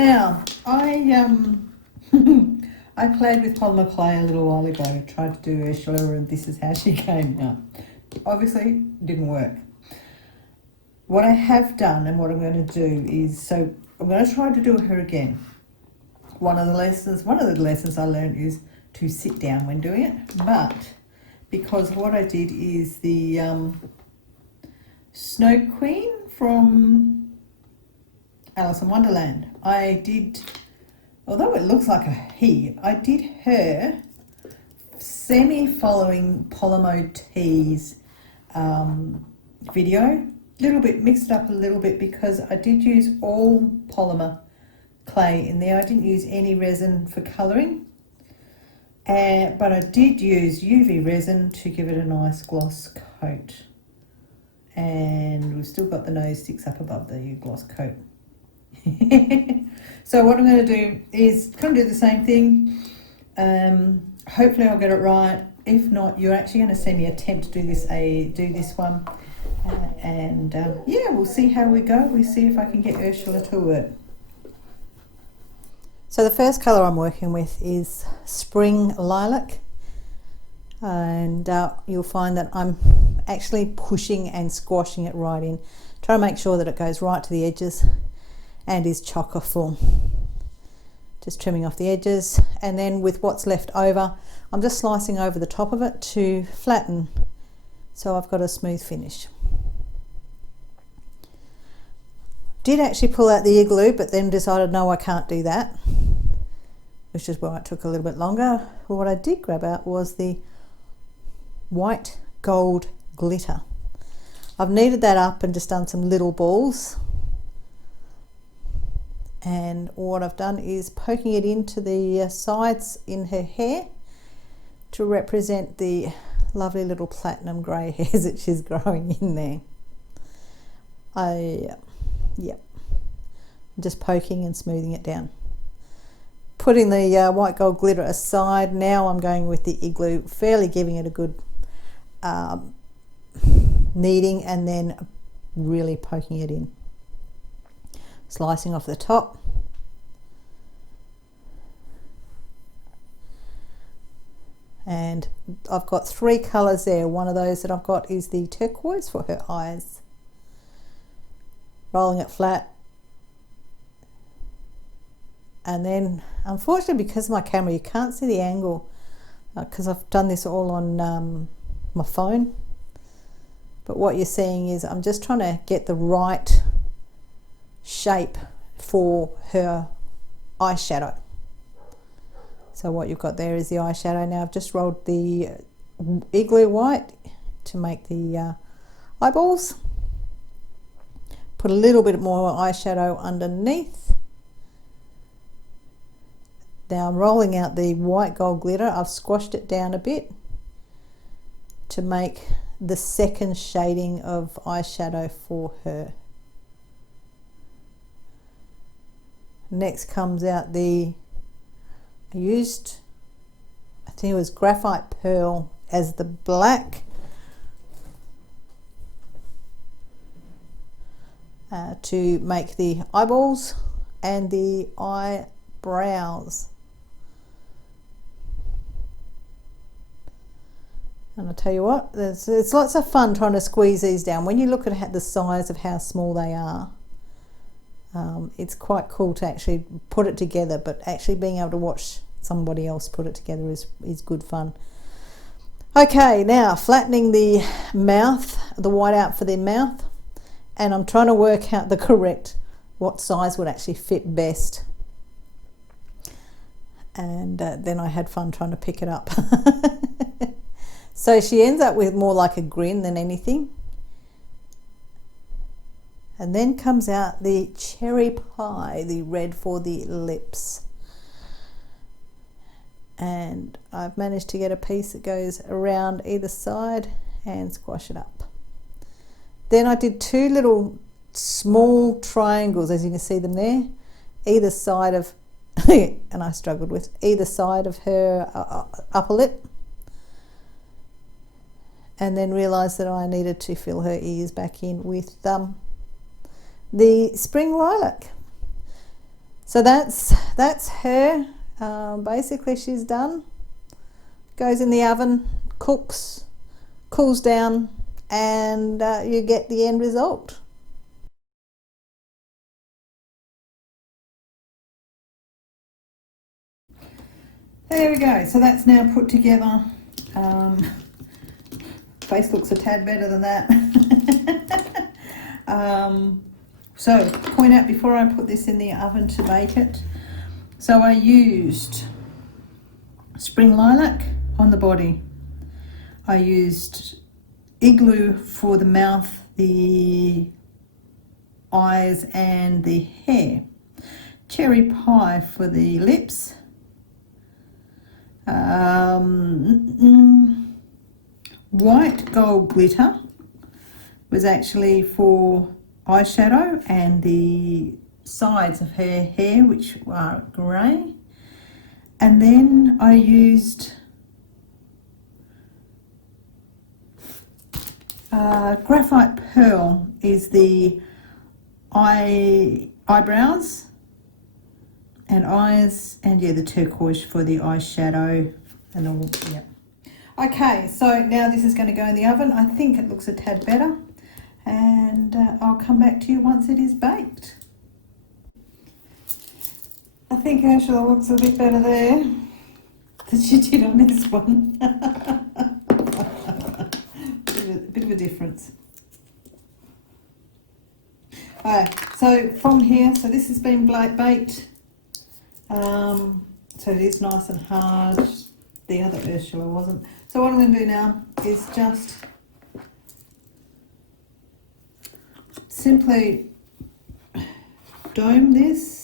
Now, I I played with polymer clay a little while ago, tried to do Ursula, and this is how she came out. Obviously, didn't work. What I have done and what I'm going to do is, so I'm going to try to do her again. One of the lessons I learned is to sit down when doing it, but because what I did is the Snow Queen from Alice in Wonderland. I did, although it looks like a he, I did her semi-following Polymo T's video. Little bit mixed up a little bit because I did use all polymer clay in there. I didn't use any resin for colouring, but I did use UV resin to give it a nice gloss coat, and we've still got the nose sticks up above the gloss coat. So what I'm going to do is kind of do the same thing. Hopefully I'll get it right. If not, you're actually going to see me attempt to do this one. Yeah, we'll see how we go. We'll see if I can get Ursula to work. So the first colour I'm working with is Spring Lilac, and you'll find that I'm actually pushing and squashing it right in, trying to make sure that it goes right to the edges and is chocker full. Just trimming off the edges, and then with what's left over, I'm just slicing over the top of it to flatten, so I've got a smooth finish. Did actually pull out the Igloo, but then decided no, I can't do that, which is why it took a little bit longer. But what I did grab out was the white gold glitter. I've kneaded that up and just done some little balls, and what I've done is poking it into the sides in her hair to represent the lovely little platinum grey hairs that she's growing in there. Yeah, just poking and smoothing it down. Putting the white gold glitter aside, now I'm going with the Igloo, fairly giving it a good kneading and then really poking it in. Slicing off the top. And I've got 3 colours there. One of those that I've got is the turquoise for her eyes. Rolling it flat, and then unfortunately because of my camera you can't see the angle because I've done this all on my phone, but what you're seeing is I'm just trying to get the right shape for her eyeshadow. So what you've got there is the eyeshadow. Now I've just rolled the Igloo white to make the eyeballs. Put a little bit more eyeshadow underneath. Now I'm rolling out the white gold glitter. I've squashed it down a bit to make the second shading of eyeshadow for her. Next comes out I think it was Graphite Pearl as the black. To make the eyeballs and the eyebrows. And I'll tell you what, it's lots of fun trying to squeeze these down. When you look at the size of how small they are, it's quite cool to actually put it together, but actually being able to watch somebody else put it together is good fun. Okay, now flattening the mouth, the white out for the mouth. And I'm trying to work out what size would actually fit best. And then I had fun trying to pick it up. So she ends up with more like a grin than anything. And then comes out the cherry pie, the red for the lips. And I've managed to get a piece that goes around either side and squash it up. Then I did 2 little small triangles, as you can see them there, either side of, and I struggled with, either side of her upper lip. And then realised that I needed to fill her ears back in with the Spring Lilac. So that's her. Basically she's done. Goes in the oven, cooks, cools down, and you get the end result. There we go. So that's now put together. Face looks a tad better than that. So point out before I put this in the oven to bake it. So I used spring lilac on the body. I used Igloo for the mouth, the eyes and the hair. Cherry pie for the lips. White gold glitter was actually for eyeshadow and the sides of her hair, which are grey. And then I used Graphite Pearl is the eyebrows and eyes, and yeah, the turquoise for the eyeshadow and all. Yeah. Okay, so now this is going to go in the oven. I think it looks a tad better, and I'll come back to you once it is baked. I think Ursula looks a bit better there than she did on this one. Bit of a difference. Alright, so from here, so this has been baked. So it is nice and hard. The other Ursula wasn't. So what I'm going to do now is just simply dome this.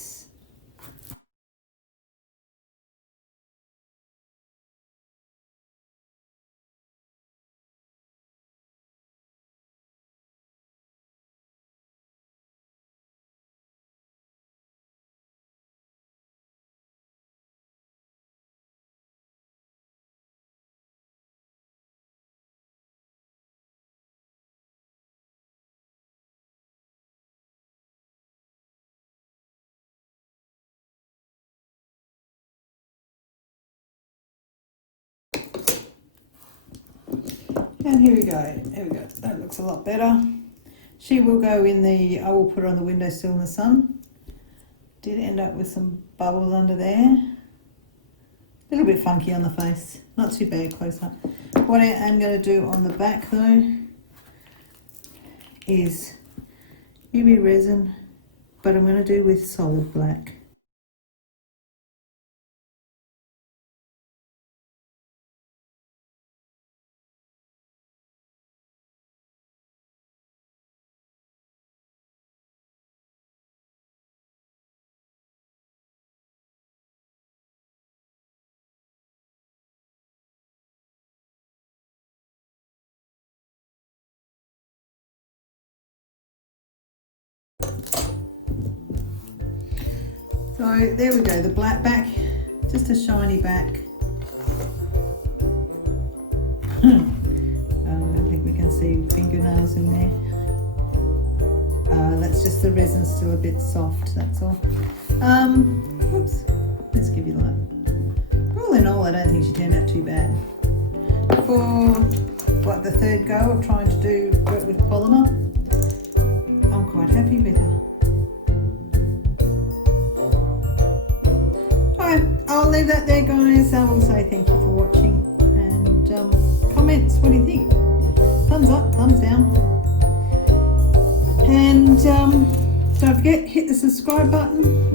And here we go, there we go, that looks a lot better. She will go in the, I will put her on the windowsill in the sun. Did end up with some bubbles under there. A little bit funky on the face, not too bad close up. What I am going to do on the back though is UV resin, but I'm going to do with solid black. So there we go, the black back, just a shiny back. I think we can see fingernails in there. That's just the resin still a bit soft, that's all. Whoops, let's give you that. All in all, I don't think she turned out too bad. For what, the third go of trying to do work with polymer, I'm quite happy with her. I'll leave that there, guys. I will say thank you for watching, and comments, what do you think? Thumbs up, thumbs down, and don't forget, hit the subscribe button